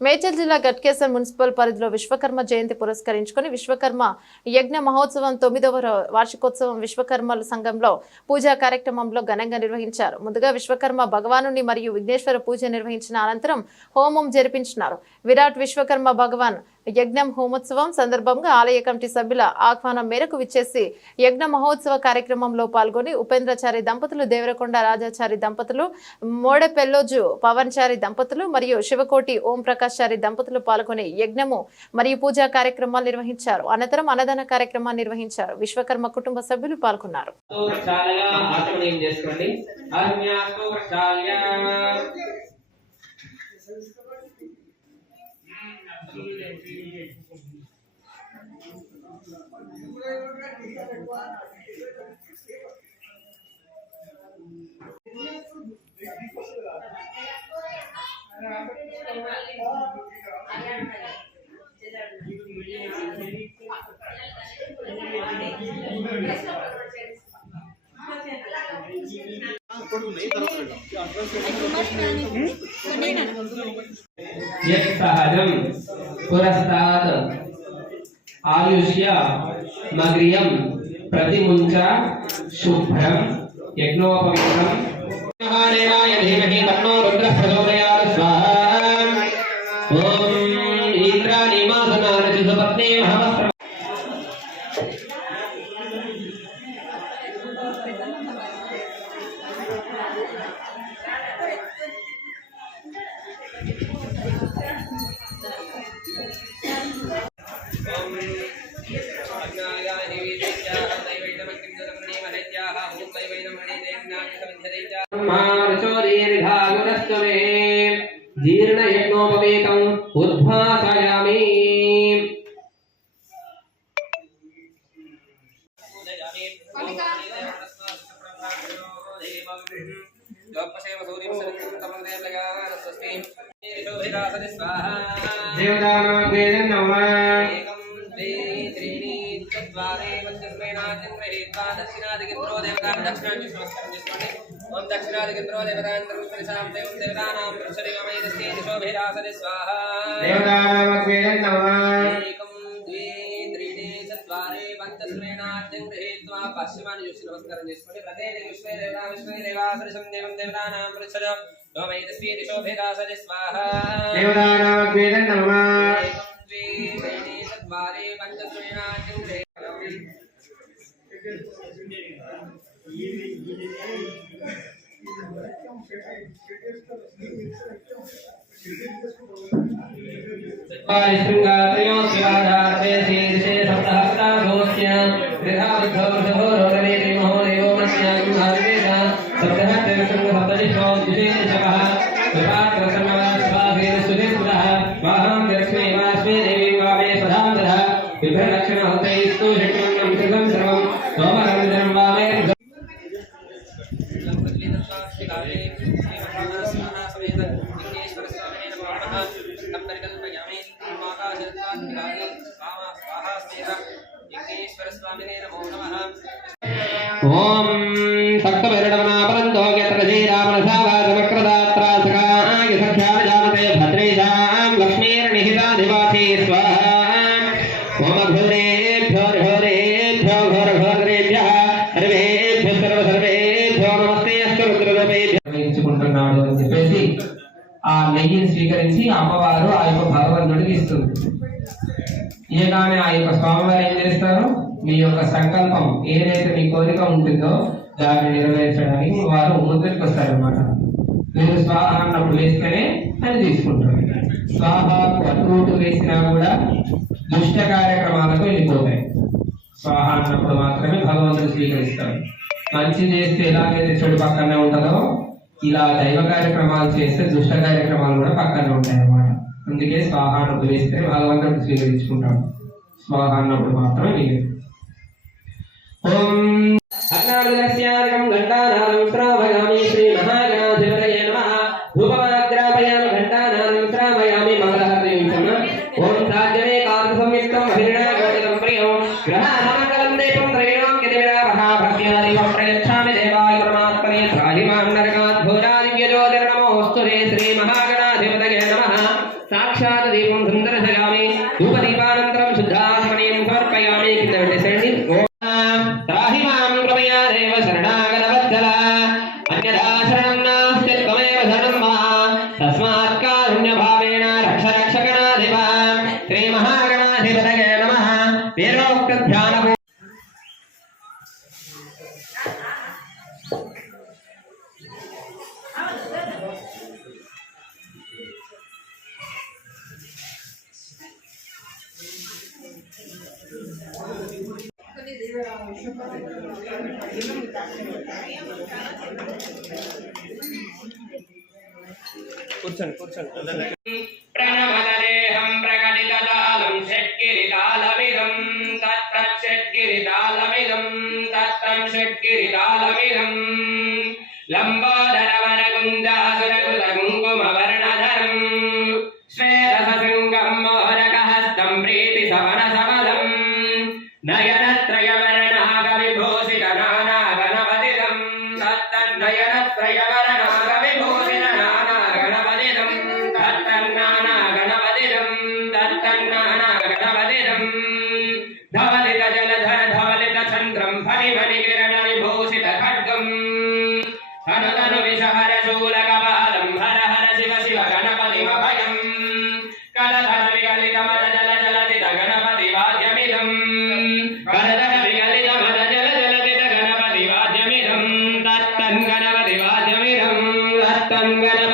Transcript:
మేడ్చల్ జిల్లా గట్కేసర్ మున్సిపల్ పరిధిలో విశ్వకర్మ జయంతి పురస్కరించుకుని విశ్వకర్మ యజ్ఞ మహోత్సవం 9వ వార్షికోత్సవం విశ్వకర్మల సంఘంలో పూజా కార్యక్రమంలో ఘనంగా నిర్వహించారు. ముందుగా విశ్వకర్మ భగవానుని మరియు విఘ్నేశ్వర పూజ నిర్వహించిన అనంతరం హోమం జరిపించినారు. విరాట్ విశ్వకర్మ భగవాన్ యజ్ఞం హోమోత్సవం సందర్భంగా ఆలయ కమిటీ సభ్యుల ఆహ్వానం మేరకు విచ్చేసి యజ్ఞ మహోత్సవ కార్యక్రమంలో పాల్గొని ఉపేంద్రచారి దంపతులు, దేవరకొండ రాజాచారి దంపతులు, మోడెపెల్లోజు పవన్చారి దంపతులు మరియు శివకోటి ఓం ప్రకాష్ చారి దంపతులు పాల్గొని యజ్ఞము మరియు పూజా కార్యక్రమాలు నిర్వహించారు. అనంతరం అన్నదాన కార్యక్రమాన్ని నిర్వహించారు. విశ్వకర్మ కుటుంబ సభ్యులు పాల్గొన్నారు. सहजं पुरस्तात् आयुष्य मग्रियं प्रतिमुञ्च शुभ्रं यज्ञोपवीतं महादेवाय धीमहि तन्नो रुद्रः प्रचोदयात् स्वाहा। ओम इंद्राणीमासनानि सुपत्नी महमस्त्र जीर्ण यज्ञोपवीतम् उद्भासयामि। ओम दक्षिणादिकेन्द्रो देवतानां देवतानां पुरुषदेवमयदस्ते दिशोभिरासने स्वाहा। देवतानामग्वेदं नमः। एकं द्वे त्रीणि चत्वारि पञ्चस्मेनाद्यं गृहीत्वा पश्चिमानि योषि नमस्कारं చేసుకొని ప్రతేన విశ్వే దేవాసరిసం దేవం దేవతానాం పురుషదేవమయదస్తే दिशोभिरासने स्वाहा। देवतानामग्वेदं नमः। एकं द्वे त्रीणि चत्वारि पञ्चस्मेनाद्यं गृहीत्वा ओम सक्तवैरणवनापरन्तो यत्र श्रीरामरसावासमक्रदात्रासकाय सख्याजामते भद्रेशां लक्ष्मीर्निहिताधिवासी स्वाहा। ओम घोरेभ्यो घोरेभ्यो घोरघोरेभ्यः सर्वेभ्यो सर्वेभ्यो नमस्ते अस्तु रुद्ररूपेभ्यो ఎంచుకుంటున్నాడు అని చెప్పేసి ఆ నెయ్యిని స్వీకరించి అమ్మవారు ఆ యొక్క భగవంతుడికి ఇస్తుంది. ఇలానే ఆ యొక్క స్వామివారు ఏం చేస్తారు, మీ యొక్క సంకల్పం ఏదైతే మీ కోరిక ఉంటుందో దాన్ని నెరవేర్చడానికి వారు ముందుకు వస్తారనమాట. మీరు స్వాహ అన్నప్పుడు వేస్తేనే అని తీసుకుంటారు. స్వాహకు అటు వేసినా కూడా దుష్ట కార్యక్రమాలకు వెళ్ళిపోతాయి. స్వాహ అన్నప్పుడు మాత్రమే భగవంతుడు స్వీకరిస్తాడు. మంచి చేస్తే ఎలాగైతే చెడు పక్కనే ఉంటుందో ఇలా దైవ కార్యక్రమాలు చేస్తే దుష్ట కార్యక్రమాలు కూడా పక్కనే ఉంటాయి అన్నమాట. అందుకే స్వాహ అన్నప్పుడు వేస్తే భగవంతుడు స్వీకరించుకుంటాడు. స్వాహ అన్నప్పుడు మాత్రమే లేదు. ఓం అగ్నాదస్యార్గం ఘంటానాదం శ్రావయామి శ్రీ మహాగణాధిపతయే నమః. ధూపమాగ్రాపయామి ఘంటానాదం శ్రావయామి మంగళహారతిం చ. ఓం సాధ్యమే కాంత సంయుక్తం హరిణాగోచరం ప్రియం గ్రహానామంగళం దీపం త్రైణం యదివిరావః భక్త్యాదీపం ప్రయచ్ఛామి దేవాయ పరమాత్మనే త్రాహిమాం నరకాత్ ఘోరాదివ్యజోతిర్నమోऽस्तु శ్రీ మహాగణాధిపతయే నమః. సాక్షాత్ సాక్షాత్ దీపం సుందరసయామి ధూపదీపానంతరం శుద్ధాత్మనీయం సమర్పయామి కింద పెట్టేసేయండి ఓం త్రాహి మాం కృపయా దేవ శరణాగతవత్సల అన్యథా శరణం నాస్తి త్వమేవ శరణం మమ తస్మాత్ కారుణ్యభావేన రక్ష రక్షగణాధిప శ్రీ మహాగణాధిపతయే నమః వేదోక్త ధ్యాన ప్రణమదేహం ప్రకటితాలం షట్గిరితాలమిదం తత్రం షట్గిరితాలమిదం లంబోదరవరగుంజాసురకృత కుంకుమవర్ణధరం శ్వేతసశృంగం మోదకహస్తం ప్రీతి సవన సమలం నయనత్రయవర్ణాగ విభూషిత నానా గణపతిదం తత్తన్నయనత్రయవర్ణాగ విభూషిత నానా గణపతిదం తత్తన్నానా గణపతిదం ధవలిత జలధర ధవలిత చంద్రం ఫణిమణి కిరణ విభూషిత ఖడ్గం హనుతను విషహర శూలకపాలం హర హర శివ శివ గణపతిమభయం కలధర విగలిత మద జల జలదిత గణపతి వాద్యమిదం కలధర విగలిత మద జల జలదిత గణపతి వాద్యమిదం తత్తన్ గణపతి వాద్యమిదం తత్తన్ గణపతి